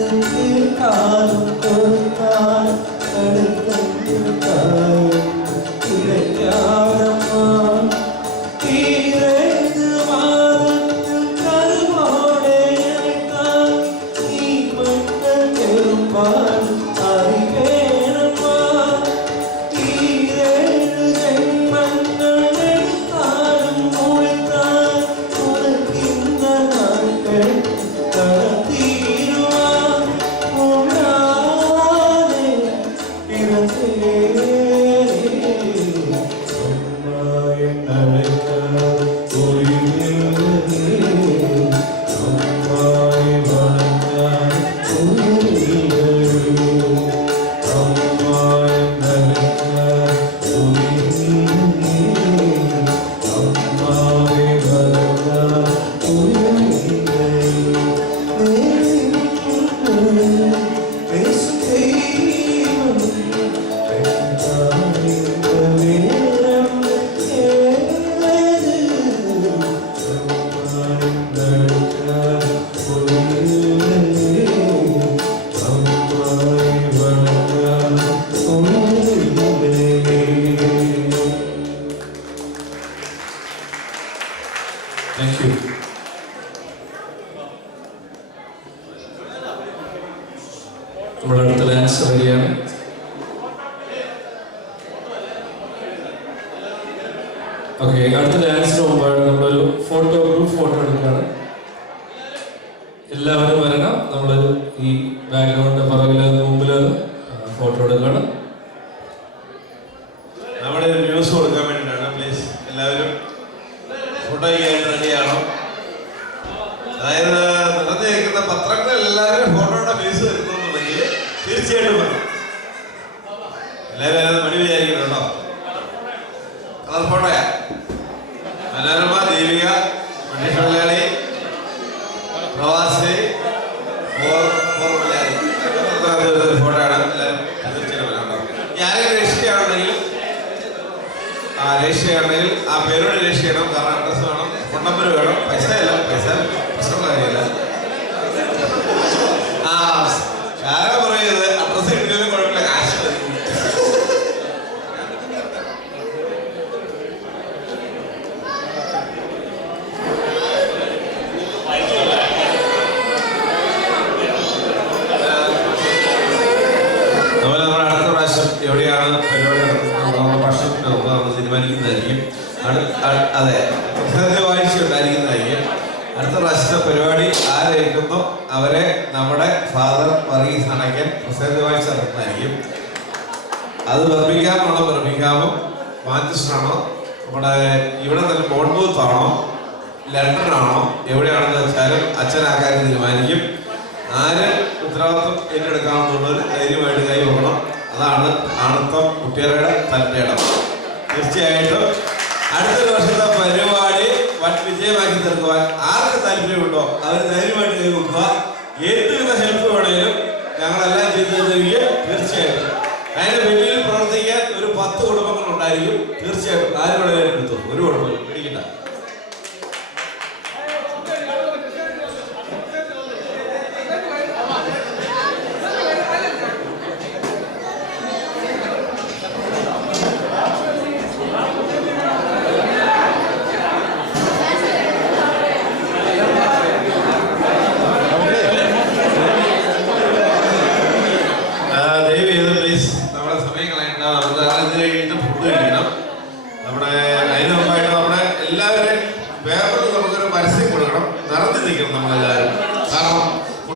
Thank you. നമ്മുടെ അടുത്ത dance റെഡിയാണ്. ഓക്കെ, അടുത്ത ഡാൻസിന് മുമ്പാണ് നമ്മളൊരു ഗ്രൂപ്പ് ഫോട്ടോ എടുക്കുകയാണ്. എല്ലാവരും വരണം. നമ്മൾ ഈ ബാക്ക്ഗ്രൗണ്ട് പുറകിൽ മുമ്പിൽ ഫോട്ടോ എടുക്കുകയാണ്. നമ്മുടെ ന്യൂസ് കൊടുക്കാൻ വേണ്ടിയിട്ടാണ്. പ്ലീസ് എല്ലാവരും ഫോട്ടോ ചെയ്യാൻ റെഡിയാണോ? അതായത് നിറഞ്ഞിരിക്കുന്ന പത്രങ്ങൾ എല്ലാവരും ഫോട്ടോയുടെ ന്യൂസ് വരുന്നുണ്ടെങ്കിൽ തീർച്ചയായിട്ടും വരണം. എല്ലാവരും മണി വിചാരിക്കുന്നുണ്ടോ? കളർ ഫോട്ടോയാ? മനോരമ, ദീപിക, മലയാളി, പ്രവാസി, മലയാളി ഫോട്ടോയാണ്. ഞാനും രജിസ്റ്ററാണെങ്കിൽ രജിസ്റ്ററാണെങ്കിൽ ആ പേരോട് രജിസ്റ്റർ ചെയ്യണം. കാരണം അഡ്രസ് വേണം, ഫോൺ നമ്പർ വേണം. പൈസ പ്രശ്നം കാര്യമില്ല. ആരാ പറയുന്നത് അഡ്രസ് കിട്ടിയാലും കുഴപ്പമില്ല, കാശ് മതി. അതുപോലെ നമ്മുടെ അടുത്ത പ്രാവശ്യം എവിടെയാണ് പരിപാടി നമ്മുടെ ഭക്ഷണം നമ്മൾ തീരുമാനിക്കുന്നതായിരിക്കും. അതെ, വായിച്ച ഉണ്ടായിരിക്കുന്നതായിരിക്കും. അടുത്ത പ്രാവശ്യത്തെ പരിപാടി ആരേൽക്കുന്നോ അവരെ നമ്മുടെ ഫാദർ വർഗീസ് അണയ്ക്കൻ പ്രസിഡന്റ് വായിച്ച് നടത്തുന്നതായിരിക്കും. അത് ബർമിംഗാമോ മാഞ്ചസ്റ്ററാണോ നമ്മുടെ ഇവിടെ തന്നെ ബോൺബൂത്ത് ആണോ ലണ്ടനാണോ എവിടെയാണെന്ന് വെച്ചാലും അച്ഛനാക്കാരും തീരുമാനിക്കും. ആര് ഉത്തരവാദിത്വം ഏറ്റെടുക്കാമെന്നുള്ളവർ ധൈര്യമായിട്ട് കൈ വെക്കണം. അതാണ് ആണത്തം കുട്ടികളുടെ തലപ്പേടം. തീർച്ചയായിട്ടും അടുത്തൊരു വർഷത്തെ പരിപാടി വൻ വിജയമാക്കി തീർക്കുവാൻ ആർക്ക് താല്പര്യമുണ്ടോ അവർ ധൈര്യമായിട്ട് കൈ വെക്കുക. ഏതുവിധ ഹെൽപ്പ് വേണേലും ഞങ്ങളെല്ലാം ചെയ്തു തരികയും തീർച്ചയായിട്ടും അതിന്റെ വെളിയിൽ പ്രവർത്തിക്കാൻ ഒരു 10 കുടുംബങ്ങൾ ഉണ്ടായിരിക്കും. തീർച്ചയായിട്ടും ആരും വേണേലും എടുത്തു, ഒരു കുഴപ്പമില്ല, പിടിക്കണ്ട. എല്ലാവരും പേപ്പറിൽ നമുക്കൊരു പരസ്യം കൊടുക്കണം. നിറഞ്ഞു നിൽക്കണം നമ്മളെല്ലാവരും. കാരണം